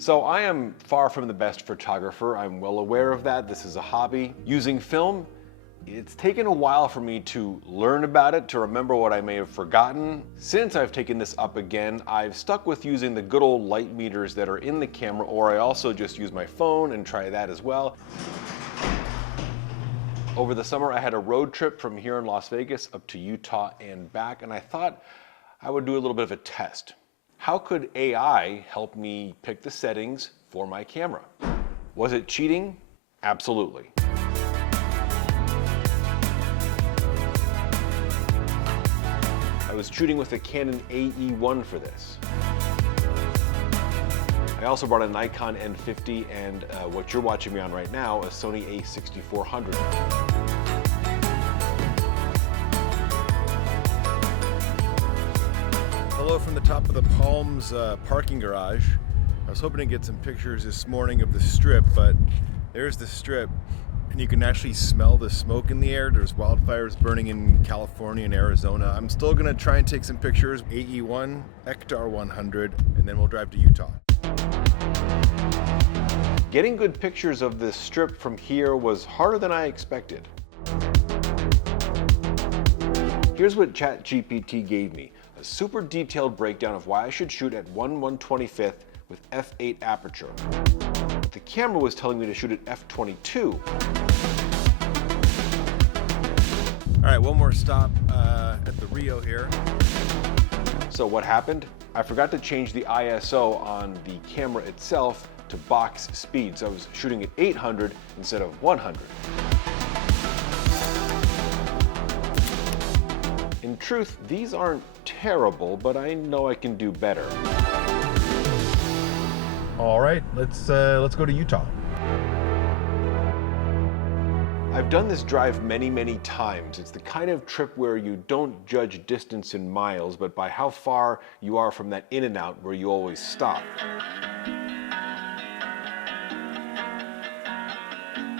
So I am far from the best photographer. I'm well aware of that. This is a hobby. Using film, it's taken a while for me to learn about it, to remember what I may have forgotten. Since I've taken this up again, I've stuck with using the good old light meters that are in the camera, or I also just use my phone and try that as well. Over the summer, I had a road trip from here in Las Vegas up to Utah and back, and I thought I would do a little bit of a test. How could AI help me pick the settings for my camera? Was it cheating? Absolutely. I was shooting with a Canon AE1 for this. I also brought a Nikon N50 and what you're watching me on right now, a Sony a6400. Hello from the top of the Palms parking garage. I was hoping to get some pictures this morning of the strip, but there's the strip and you can actually smell the smoke in the air. There's wildfires burning in California and Arizona. I'm still gonna try and take some pictures, AE1, Ektar 100, and then we'll drive to Utah. Getting good pictures of this strip from here was harder than I expected. Here's what ChatGPT gave me. A super detailed breakdown of why I should shoot at 1/125th with f8 aperture. But the camera was telling me to shoot at f22. All right, one more stop at the Rio here. So what happened? I forgot to change the ISO on the camera itself to box speed, so I was shooting at 800 instead of 100. In truth, these aren't terrible, but I know I can do better. All right, let's go to Utah. I've done this drive many, many times. It's the kind of trip where you don't judge distance in miles, but by how far you are from that in and out where you always stop.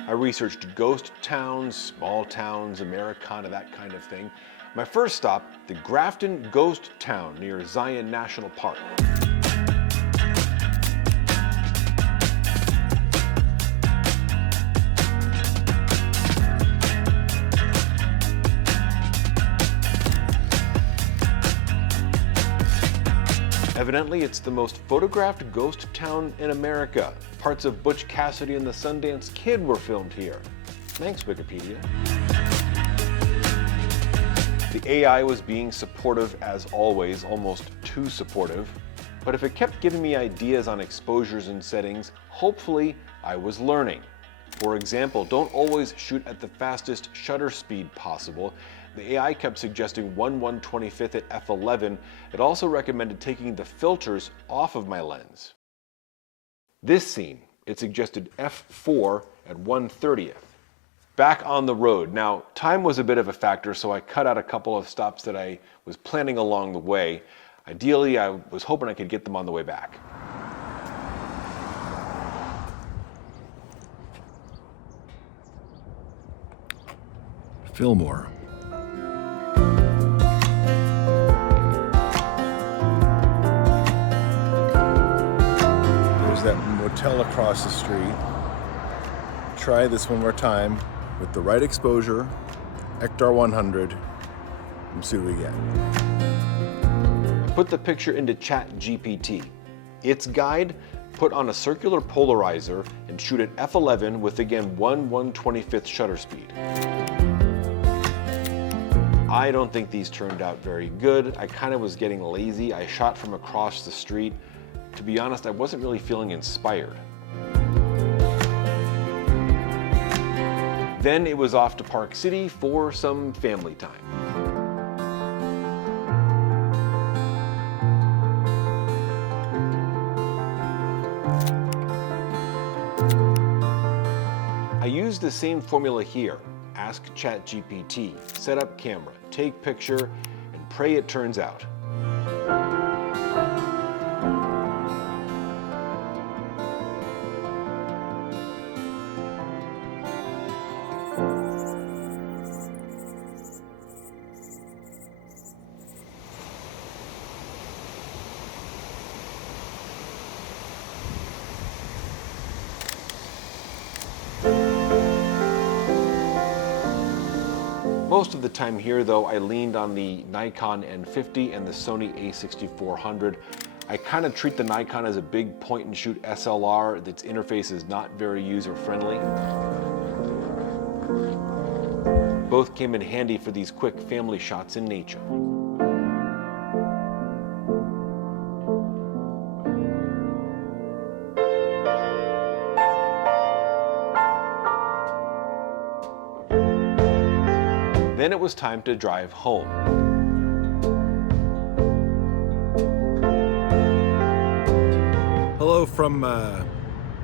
I researched ghost towns, small towns, Americana, that kind of thing. My first stop, the Grafton Ghost Town near Zion National Park. Evidently, it's the most photographed ghost town in America. Parts of Butch Cassidy and the Sundance Kid were filmed here. Thanks, Wikipedia. The AI was being supportive as always, almost too supportive. But if it kept giving me ideas on exposures and settings, hopefully I was learning. For example, don't always shoot at the fastest shutter speed possible. The AI kept suggesting 1/125th at f11. It also recommended taking the filters off of my lens. This scene, it suggested f4 at 1/30th. Back on the road. Now, time was a bit of a factor, so I cut out a couple of stops that I was planning along the way. Ideally, I was hoping I could get them on the way back. Fillmore. There's that motel across the street. Try this one more time with the right exposure, Ektar 100, and see what we get. Put the picture into ChatGPT. Its guide, put on a circular polarizer and shoot at f11 with again 1/125th shutter speed. I don't think these turned out very good. I kind of was getting lazy. I shot from across the street. To be honest, I wasn't really feeling inspired. Then it was off to Park City for some family time. I used the same formula here. Ask ChatGPT, set up camera, take picture, and pray it turns out. Most of the time here though, I leaned on the Nikon N50 and the Sony a6400. I kind of treat the Nikon as a big point and shoot SLR. Its interface is not very user friendly. Both came in handy for these quick family shots in nature. Then it was time to drive home. Hello from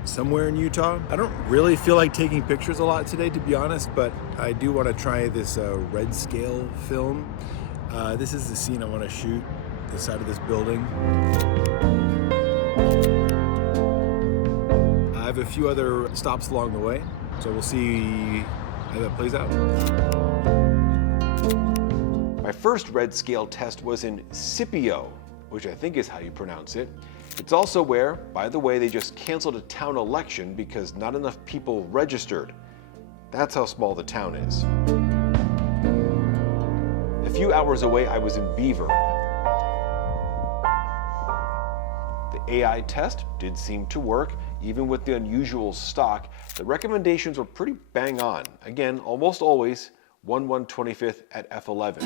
somewhere in Utah. I don't really feel like taking pictures a lot today, to be honest, but I do want to try this red scale film. This is the scene I want to shoot, the side of this building. I have a few other stops along the way, so we'll see how that plays out. My first red scale test was in Scipio, which I think is how you pronounce it. It's also where, by the way, they just canceled a town election because not enough people registered. That's how small the town is. A few hours away, I was in Beaver. The AI test did seem to work. Even with the unusual stock, the recommendations were pretty bang on. Again, almost always 1/125th at f11.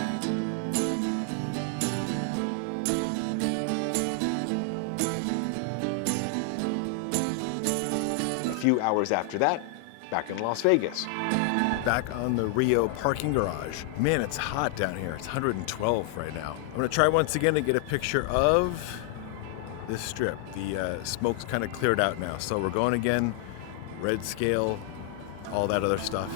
A few hours after that, back in Las Vegas. Back on the Rio parking garage. Man, it's hot down here. It's 112 right now. I'm gonna try once again to get a picture of this strip. The smoke's kind of cleared out now. So we're going again, red scale, all that other stuff.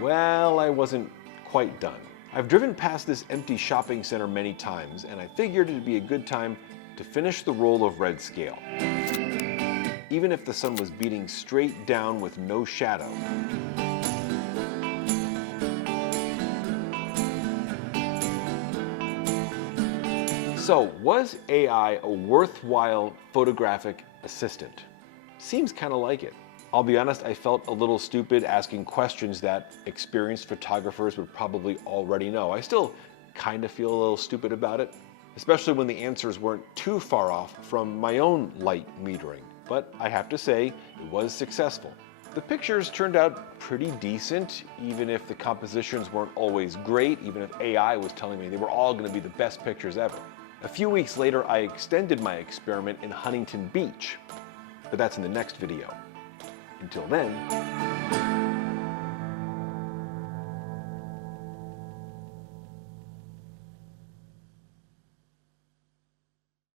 Well, I wasn't quite done. I've driven past this empty shopping center many times, and I figured it'd be a good time to finish the roll of red scale. Even if the sun was beating straight down with no shadow. So, was AI a worthwhile photographic assistant? Seems kind of like it. I'll be honest, I felt a little stupid asking questions that experienced photographers would probably already know. I still kind of feel a little stupid about it, especially when the answers weren't too far off from my own light metering. But I have to say, it was successful. The pictures turned out pretty decent, even if the compositions weren't always great, even if AI was telling me they were all going to be the best pictures ever. A few weeks later, I extended my experiment in Huntington Beach, but that's in the next video. Until then,